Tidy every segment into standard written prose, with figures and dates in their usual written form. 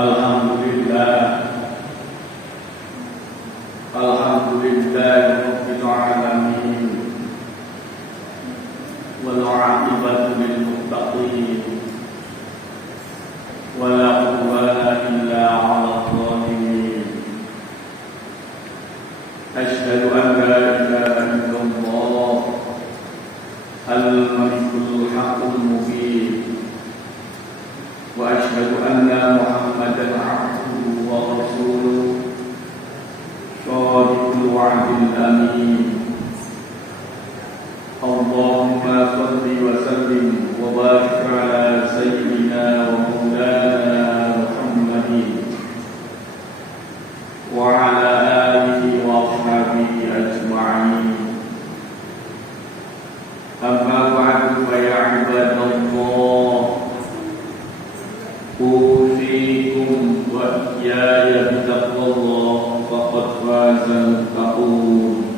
Rabbil alamin wal 'aqibatu lil muttaqin wa la udwana illa 'alal zalimin. Asyhadu an la ilaha illallah al-malikul haqqul mubin wa asyhadu anna Muhammadan 'abduhu wa rasuluhu shadiqul wa'dil amin. Allahumma shalli wa sallim wa barik ala sayyidina wa maulana Muhammadin wa ala alihi wa ashabihi ajma'in. Amma ba'du fa ya ibadallah, usikum wa iyaya bittaqwallah faqad faza al-muttaqun.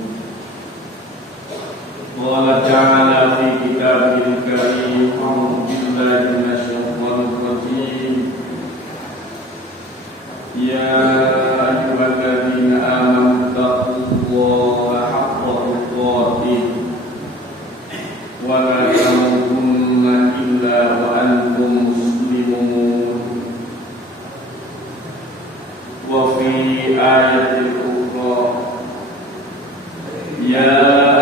Qala ta'ala fi kitabil karim, a'udzu billahi minasyaitonir rajim. Ya ayyuhalladzina amanu taqullaha haqqa tuqatih wa la tamutunna illa wa antum muslimun. Wa fi ayatil ukhra, ya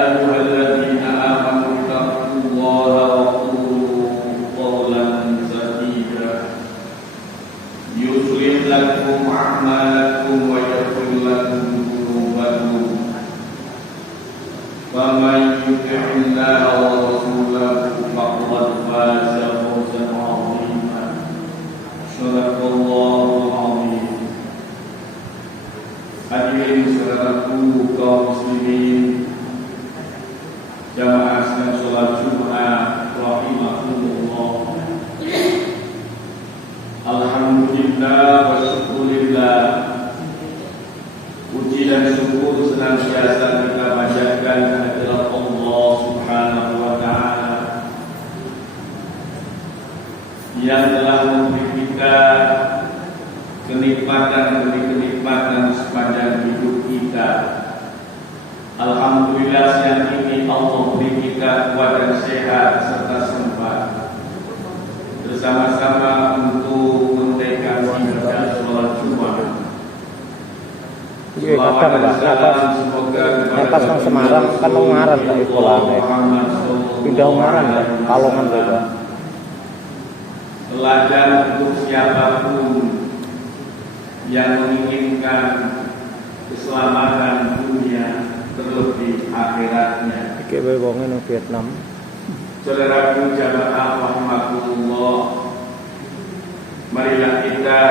ayyuhalladzina amanu taqullaha wa qulu qawlan sadida yuslih lakum a'malakum wa yaghfir lakum dhunubakum wa man yuti'illaha wa rasulahu faqad faza fawzan 'azima. Shadaqallahul 'azim. Hadirin saudaraku kaum muslimin, jamaah sedang sholat Jumat rahimakumullah. Alhamdulillah wa syukurillah, puji dan syukur senantiasa kita panjatkan kehadirat Allah Subhanahu wa ta'ala yang telah memberi kita kenikmatan demi kenikmatan sepanjang hidup kita. Alhamdulillah, siang ini Allah beri kita kuat dan sehat serta sempat bersama-sama untuk menunaikan ibadah sholat Jumat. Selawat dan salam semoga kepada Semarang kan Ungaran tak ikulane. Pindah Ungaran ya, Kalongan juga. Teladan untuk siapapun yang menginginkan keselamatan dunia terlebih akhiratnya. Iki wae wong nang Vietnam. Saudaraku jamaah rahimakumullah, marilah kita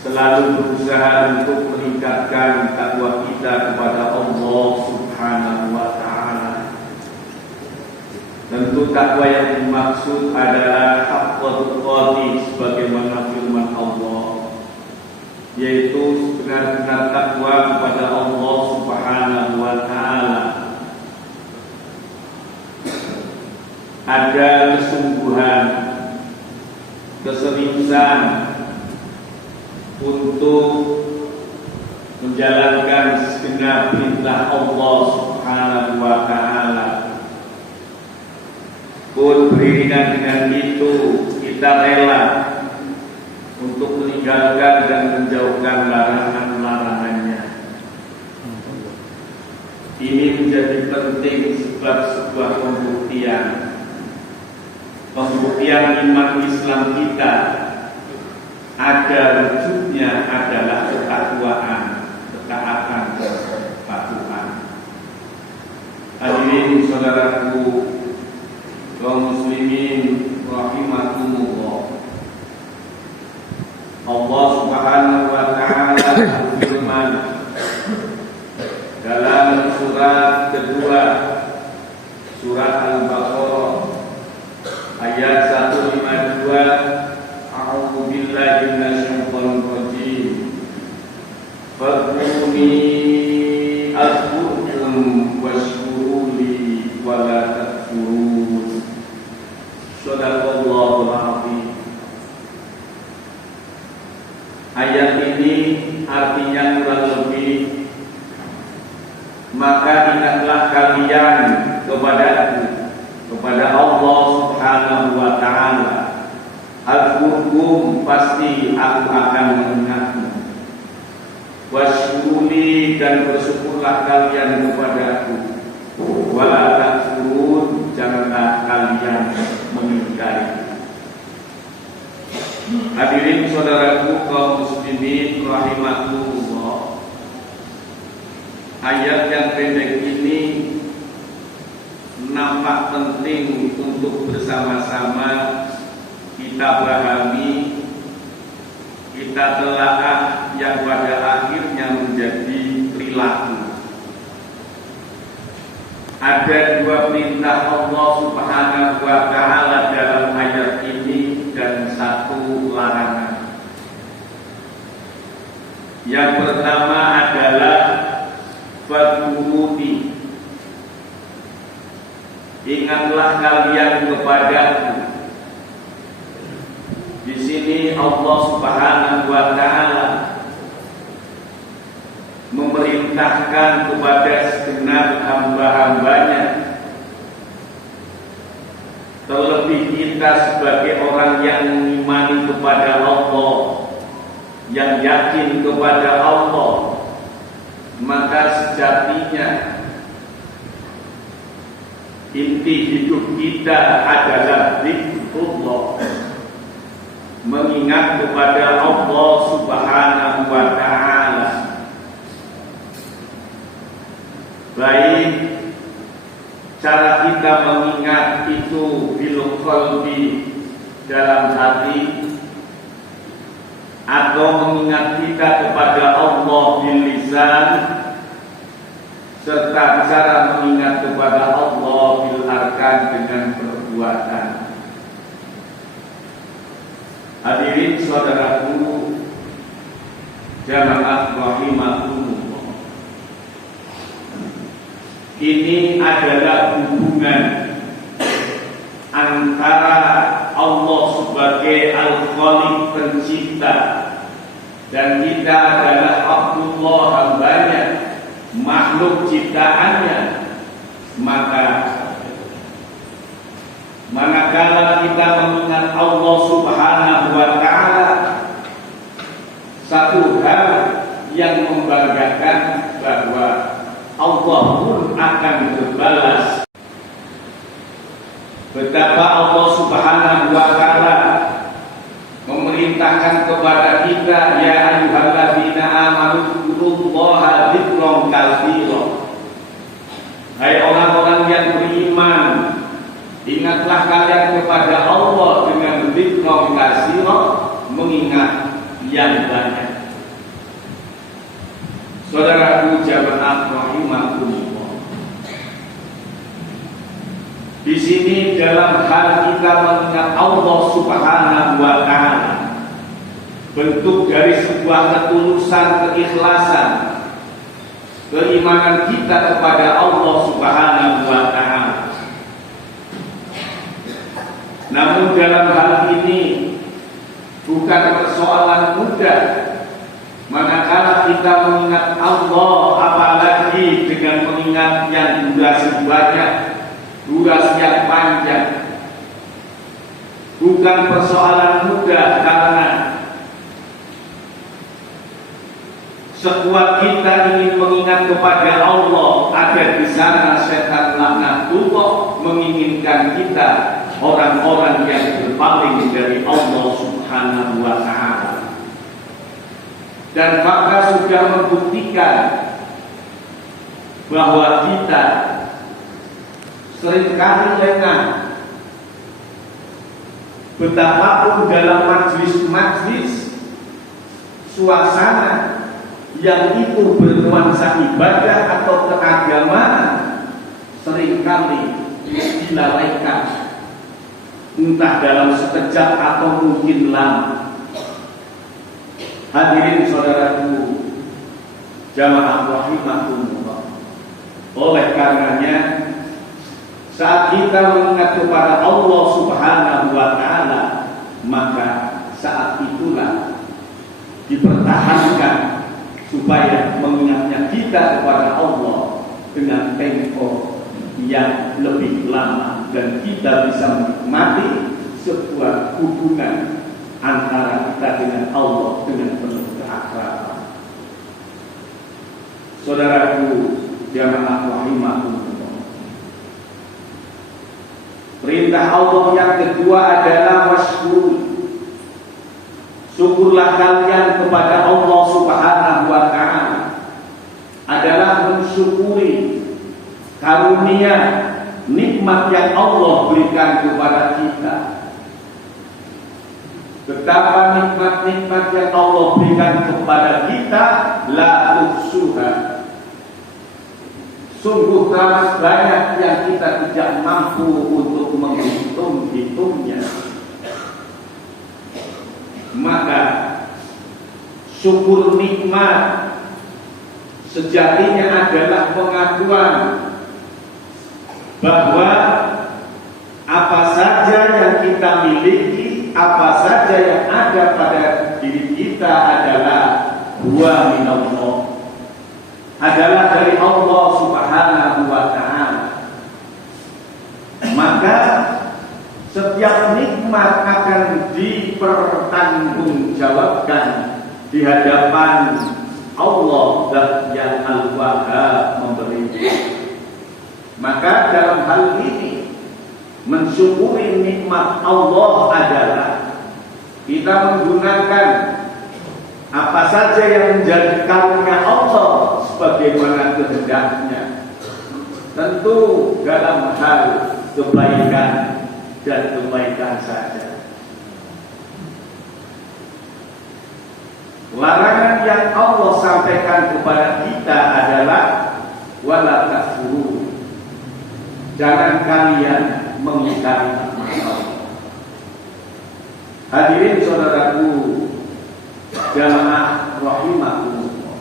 selalu berusaha untuk meningkatkan takwa kita kepada Allah Subhanahu wa ta'ala. Tentu takwa yang dimaksud adalah haqqul tuqatih sebagaimana firman Allah, yaitu benar-benar takwa kepada Allah Subhanahu wa ta'ala. Ada kesungguhan, keseriusan untuk menjalankan segenap perintah Allah Subhanahu wa ta'ala. Pun beriringan dengan itu kita rela untuk meninggalkan dan menjauhkan larangan-larangannya. Ini menjadi penting sebab sebuah pembuktian iman Islam kita ada wujudnya adalah ketakwaan, ketaatan, kepatuhan. Hadirin saudaraku kaum muslimin rahimakumullah, Allah Subhanahu wa ta'ala berfirman dalam surat kedua, surat Al-Baqarah ayat 152, a'udzu billahi minasyaitonir rajim, fad'uni azkurkum washkuruli wa la takfurun. 'Shadaqallahul 'azim. bertakwalah kalian kepadaku, wala takfurun, janganlah kalian mengingkari. Hadirin saudaraku kaum muslimin rahimakumullah, ayat yang pendek ini nampak penting untuk bersama-sama kita pahami, kita telaah yang pada akhirnya menjadi perilaku. Ada dua perintah Allah Subhanahu wa ta'ala dalam ayat ini dan satu larangan. Yang pertama adalah fadkuruni, ingatlah kalian kepadaku. Di sini Allah Subhanahu wa ta'ala memerintahkan kepada segenap hamba-hambanya, terlebih kita sebagai orang yang mengimani kepada Allah, yang yakin kepada Allah, maka sejatinya inti hidup kita adalah zikrullah, mengingat kepada Allah Subhanahu wa ta'ala. Baik cara kita mengingat itu bil qalbi, dalam hati, atau mengingat kita kepada Allah bil lisan, serta cara mengingat kepada Allah bil arkan, dengan perbuatan. Hadirin saudaraku jamaah rahimakumullah, ini adalah hubungan antara Allah sebagai Al-Khaliq pencipta dan kita adalah Abdullah hambanya, makhluk ciptaannya. Maka manakala kita mengingat Allah Subhanahu wa ta'ala, satu hal yang membanggakan bahwa Allah pun akan berbalas. Betapa Allah Subhanahu wa ta'ala memerintahkan kepada kita, ya ayyuhalladzina amanu dzkurullaha dzikran katsiran. Hai orang-orang yang beriman, ingatlah kalian kepada Allah dengan dzikran katsiran, mengingat yang banyak. Saudaraku jamaah rahimakumullah, di sini dalam hal kita mengingat Allah Subhanahu wa ta'ala, bentuk dari sebuah ketulusan, keikhlasan, keimanan kita kepada Allah Subhanahu wa ta'ala. Namun dalam hal ini bukan persoalan mudah. Manakala kita mengingat Allah, apalagi dengan mengingat yang durasi banyak, durasi yang panjang, bukan persoalan mudah, karena sekuat kita ingin mengingat kepada Allah, ada di sana setan laknatullah menginginkan kita orang-orang yang berpaling dari Allah Subhanahu wa ta'ala. Dan fakta sudah membuktikan bahwa kita seringkali lengah. Betapapun dalam majlis-majlis suasana yang itu bernuansa ibadah atau keagamaan, seringkali dilalaikan, entah dalam sekejap atau mungkin lama. Hadirin saudaraku jamaah rahimakumullah, oleh karenanya saat kita mengingat kepada Allah Subhanahu wa ta'ala, maka saat itulah dipertahankan supaya mengingatnya kita kepada Allah dengan tempo yang lebih lama, dan kita bisa menikmati sebuah hubungan antara kita dengan Allah dengan penuh keakraban. Saudaraku jamaah rahimahumullah, perintah Allah yang kedua adalah washkur. Syukurlah kalian kepada Allah Subhanahu wa ta'ala, adalah mensyukuri karunia nikmat yang Allah berikan kepada kita. Betapa nikmat-nikmat yang Allah berikan kepada kita, la tuhsuha. Sungguh teramat banyak yang kita tidak mampu untuk menghitung-hitungnya. Maka syukur nikmat sejatinya adalah pengakuan bahwa apa saja yang kita miliki, apa saja yang ada pada diri kita adalah huwa minallah, adalah dari Allah Subhanahu wa ta'ala. Maka setiap nikmat akan dipertanggungjawabkan di hadapan Allah yang Al-Wahhab memberi. Maka dalam hal ini mensyukuri nikmat Allah adalah kita menggunakan apa saja yang menjadi karunia Allah sebagaimana kehendaknya, tentu dalam hal kebaikan dan kebaikan saja. Larangan yang Allah sampaikan kepada kita adalah wala takfuru, jangan kalian mengingkari nikmat Allah. Hadirin saudaraku jamaah rahimahumullah,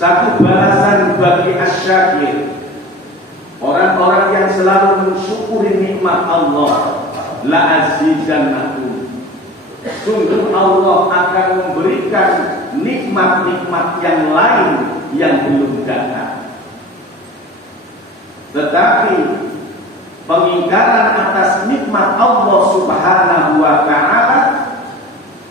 satu balasan bagi asyakir, orang-orang yang selalu mensyukuri nikmat Allah, la azidannakum, sungguh Allah akan memberikan nikmat-nikmat yang lain yang belum datang. Tetapi pengingkaran atas nikmat Allah Subhanahu wa ta'ala,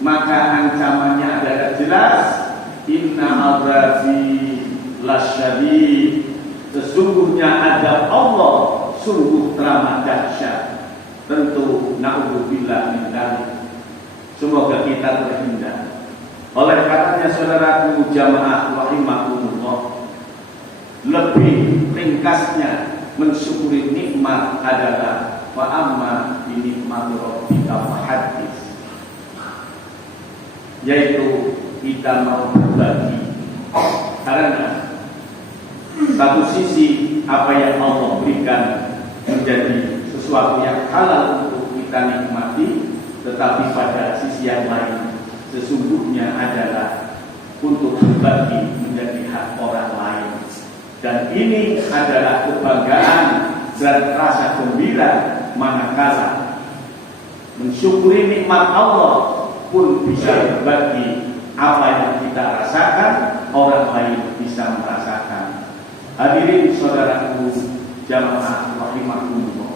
maka ancamannya adalah jelas. Inna azabi lasyadid, sesungguhnya adab Allah sungguh teramat dahsyat. Tentu na'udzubillah min dzalik, semoga kita terhindar. Oleh karenanya saudaraku jamaah rahimahumullah, lebih ringkasnya mensyukuri nikmat adalah wa amma bi nikmati rabbika fahaddits, yaitu kita mau berbagi. Karena satu sisi apa yang Allah berikan menjadi sesuatu yang halal untuk kita nikmati, tetapi pada sisi yang lain sesungguhnya adalah untuk berbagi menjadi hak orang lain. Dan ini adalah kebanggaan dan rasa gembira manakala mensyukuri nikmat Allah pun bisa berbagi apa yang kita rasakan, orang lain bisa merasakan. Hadirin saudaraku jamaah rahimahumullah,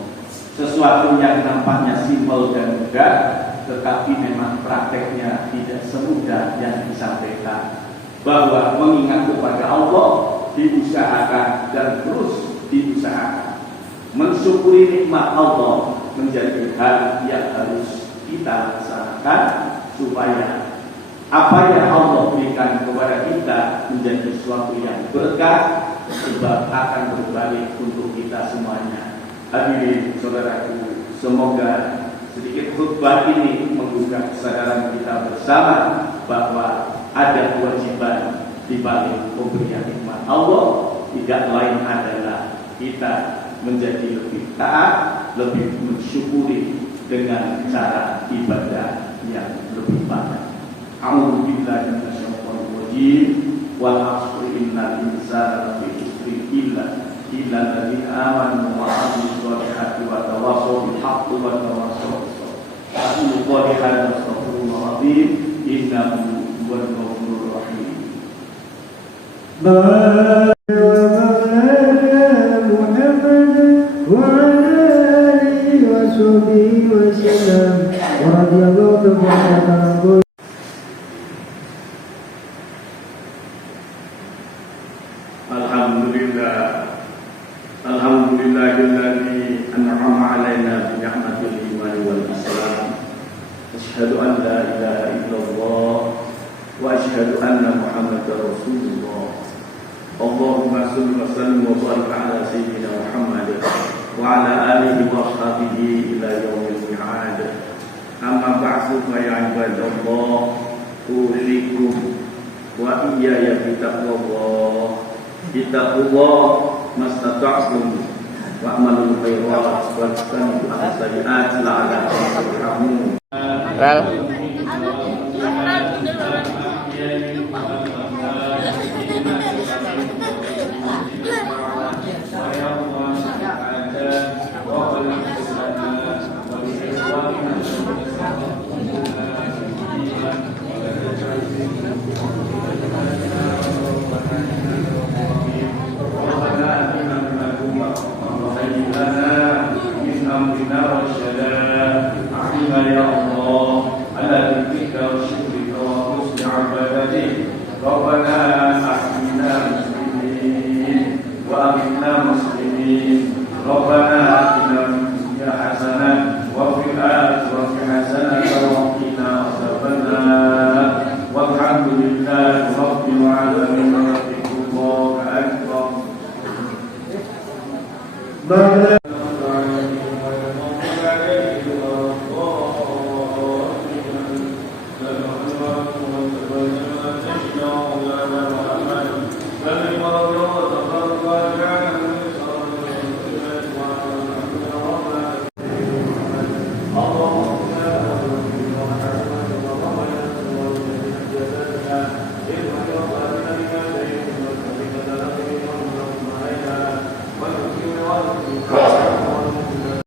sesuatu yang nampaknya simpel dan mudah, tetapi memang prakteknya tidak semudah yang disampaikan. Bahwa mengingat kepada Allah diusahakan dan terus diusahakan. Mensyukuri nikmat Allah menjadi hal yang harus kita laksanakan, supaya apa yang Allah berikan kepada kita menjadi sesuatu yang berkah, sebab akan berbalik untuk kita semuanya. Hadirin saudaraku, semoga sedikit khutbah ini menggugah kesadaran kita bersama bahwa ada kewajiban di balik pemberian nikmat Allah, tidak lain adalah kita menjadi lebih taat, lebih mensyukuri dengan cara ibadah yang lebih banyak. A'udzu billahi minasyaitonir rajim. Wal 'asri innal insana lafi khusr illa alladziina aamanu wa 'amilus shalihati wa tawassaw bil haqqi wa tawassaw bis sabr. Aqulu qawli hadza astaghfirullahal 'azim innahu huwal ghafurur rahim. Alhamdulillahilladzi an'ama 'alaina bi ni'matil iman wal islam. Asyhadu an la ilaha illallah wa asyhadu anna Muhammadar Rasulullah. Allahumma shalli wa sallim wa barik ala sayyidina Muhammad wa ala alihi wa sahbihi ila yaumil mi'ad. Amma ba'du fa ya ibadallah, usikum wa iyaya bittaqwallah. Ittaqullah mastata'tum wa'malul khairat wajtanibu as-sayyi'at la'allakum turhamun. Bye.